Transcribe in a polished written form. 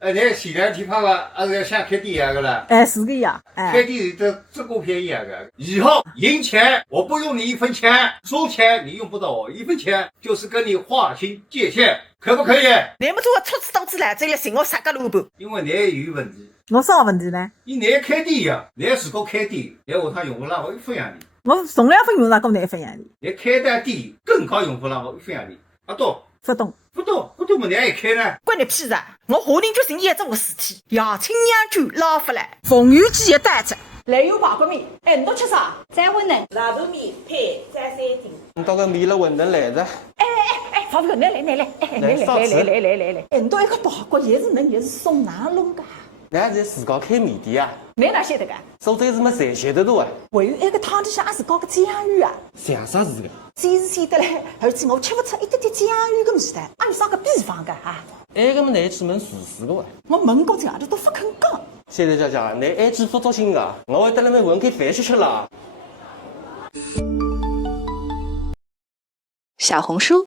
那前两天怕个，是想开店一个了。是的呀，开店这股便宜一个。以后赢钱我不用你1分钱，输钱你用不到我1分钱，就是跟你划清界限，可不可以？你们做个粗制刀子来，再来寻我啥个萝卜？因为你有问题，我啥问题呢？你开店呀，你自个开店，你下趟用户让我1分洋钿。我从来不用那个1分洋钿。你开单店更高用户让我1分洋钿，不懂？不懂。不懂么？你还开呢？关你屁事！我下定决心一做个事体，要青娘酒捞回来，冯玉记一袋子。来有排骨面，你都吃啥？3馄饨、大豆面配蘸3斤。你到个米了馄饨来着？放这个，来，你到一个排骨也是能也是送哪弄噶？俺在自家开面店啊，你哪晓得个？所以是么赚钱的多啊？还有一个汤里向也是搞个酱油啊，想啥子个？真是显得嘞，而且我吃不出一点点酱油的味道。你耍个比方个哈？那个么难去问试试个哇？我问过这样的都不肯讲。现在姐姐，你爱吃辅助性个，我会得那么混给饭吃了。小红书